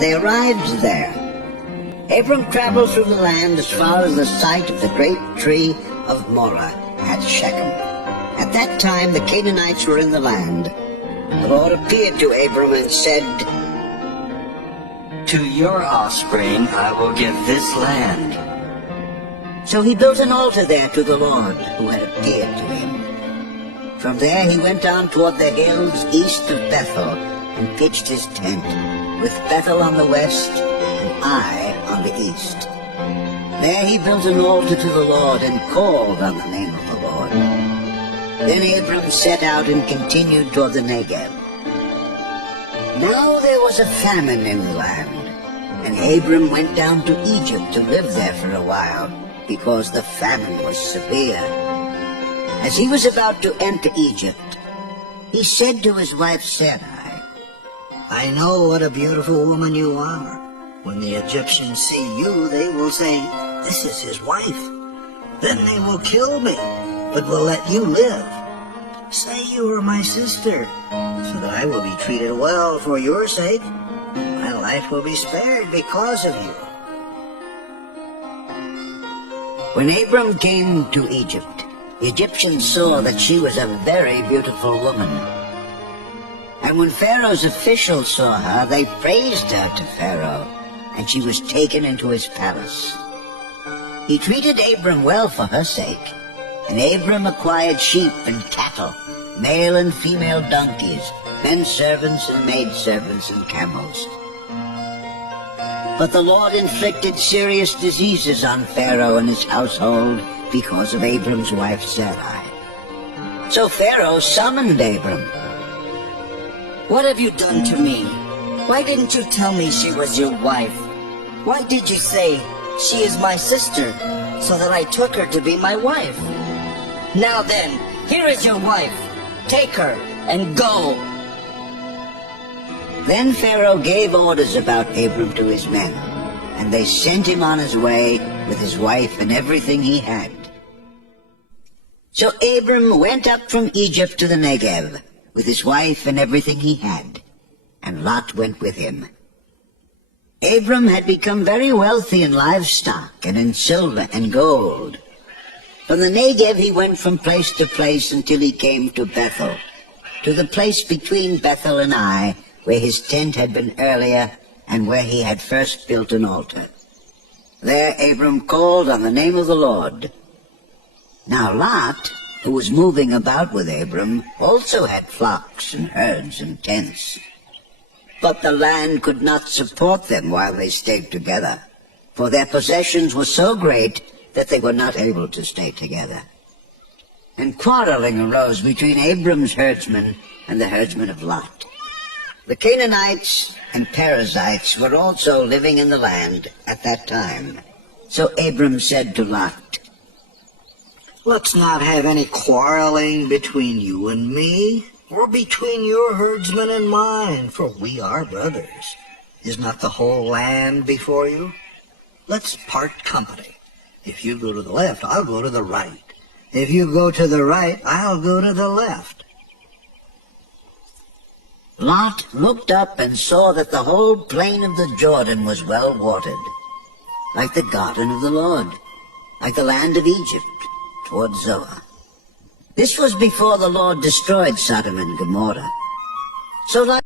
and they arrived there. Abram traveled through the land as far as the site of the great tree of Morah at Shechem. At that time the Canaanites were in the land. The Lord appeared to Abram and said, "To your offspring I will give this land." So he built an altar there to the Lord who had appeared to him. From there he went on toward the hills east of Bethel and pitched his tent, with Bethel on the west and Ai on the east. There he built an altar to the Lord and called on the name of the Lord. Then Abram set out and continued toward the Negev. Now there was a famine in the land, and Abram went down to Egypt to live there for a while, because the famine was severe. As he was about to enter Egypt, he said to his wife Sarai, "I know what a beautiful woman you are. When the Egyptians see you, they will say, 'This is his wife.' Then they will kill me, but will let you live. Say you are my sister, so that I will be treated well for your sake. My life will be spared because of you." When Abram came to Egypt, the Egyptians saw that she was a very beautiful woman. And when Pharaoh's officials saw her, they praised her to Pharaoh, and she was taken into his palace. He treated Abram well for her sake, and Abram acquired sheep and cattle, male and female donkeys, men servants and maidservants and camels. But the Lord inflicted serious diseases on Pharaoh and his household because of Abram's wife Sarai. So Pharaoh summoned Abram. "What have you done to me? Why didn't you tell me she was your wife? Why did you say, 'She is my sister,' so that I took her to be my wife? Now then, here is your wife. Take her and go." Then Pharaoh gave orders about Abram to his men, and they sent him on his way with his wife and everything he had. So Abram went up from Egypt to the Negev with his wife and everything he had, and Lot went with him. Abram had become very wealthy in livestock and in silver and gold. From the Negev he went from place to place until he came to Bethel, to the place between Bethel and Ai, where his tent had been earlier and where he had first built an altar. There Abram called on the name of the Lord. Now Lot, who was moving about with Abram, also had flocks and herds and tents. But the land could not support them while they stayed together, for their possessions were so great that they were not able to stay together. And quarreling arose between Abram's herdsmen and the herdsmen of Lot. The Canaanites and Perizzites were also living in the land at that time. So Abram said to Lot, "Let's not have any quarreling between you and me, or between your herdsmen and mine, for we are brothers. Is not the whole land before you? Let's part company. If you go to the left, I'll go to the right. If you go to the right, I'll go to the left." Lot looked up and saw that the whole plain of the Jordan was well watered, like the garden of the Lord, like the land of Egypt, toward Zoar. This was before the Lord destroyed Sodom and Gomorrah. So Lot